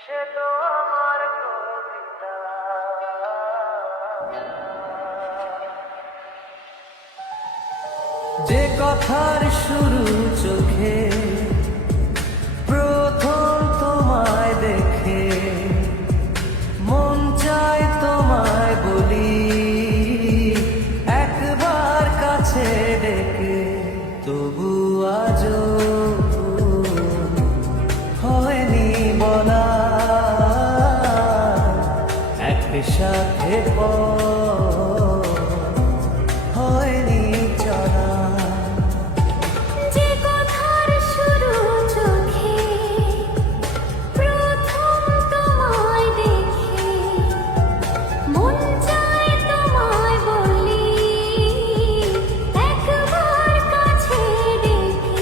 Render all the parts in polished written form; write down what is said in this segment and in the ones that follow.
সে তো আমার কবিতা। যে কথার শুরু চোখে প্রথম তোমায় দেখে, মন চায় তোমায় বলি একবার কাছে ডেকে, তবু আজও হয়নি বলা একসাথে হয়নি চলা। যে কথার শুরু চোখে প্রথম তোমায় দেখে, মন চায় তোমায় বলি একবার কাছে ডেকে।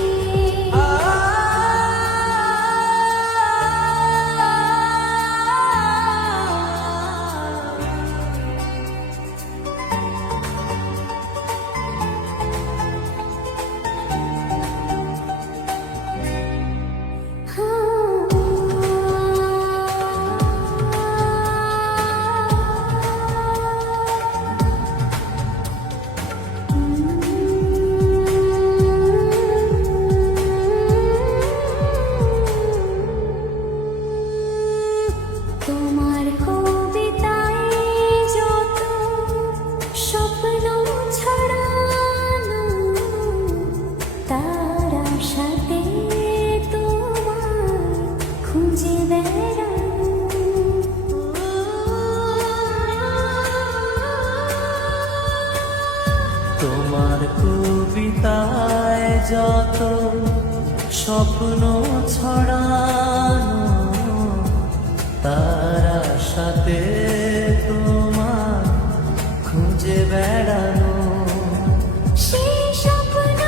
তোমার কবিতায় যত স্বপ্ন ছড়ানো, তার আশাতে তোমার খুঁজে বেড়ানো। তোমার কবিতায় যত স্বপ্ন ছড়ানো, তার আশাতে তোমার খুঁজে বেড়ানো। সেই স্বপ্ন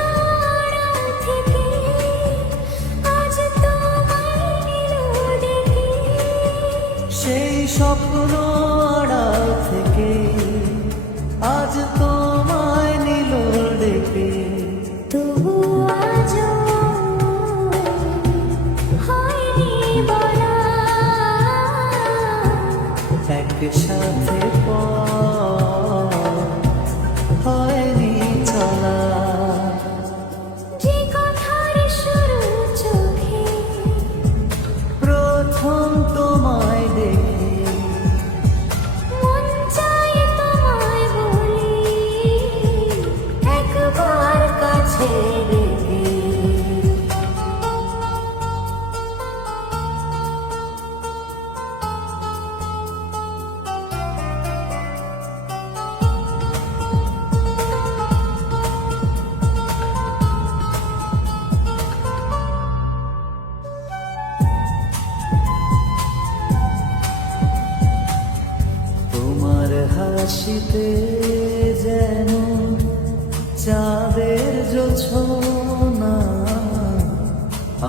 আড়াল থেকে আজ তোমায় নিল ডেকে। সেই স্বপ্ন আড়াল থেকে আজ তোমায় নিল ডেকে, তবু আজও হয়নি বলা একসাথে হয়নি চলা। যে কথার শুরু চোখে প্রথম তোমায় দেখে, মন চায় তোমায় বলি একবার কাছে ডেকে। তোমার হাসিতে যেন চাঁদের জোছনা,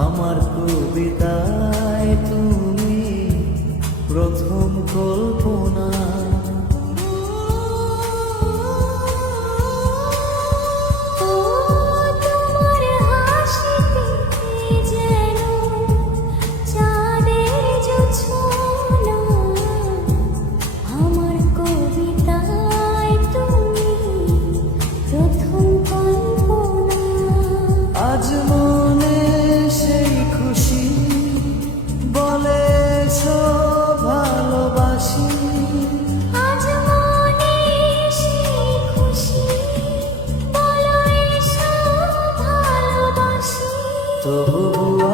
আমার কবিতায় তুমি প্রথম কল্পনা। ও তোমার হাসিতে যেন চাঁদের জোছনা, আমার কবিতায় তুমি প্রথম কল্পনা। আজ মনে সেই খুশি বলেছ ভালোবাসি, আজ মনে সেই খুশি বলো এসো ভালোবাসি। তবু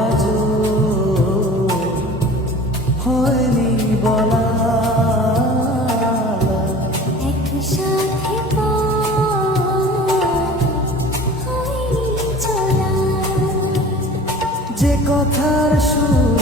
আজও হয়নি বলা একসাথে হয়নি চলা। যে কথার সুর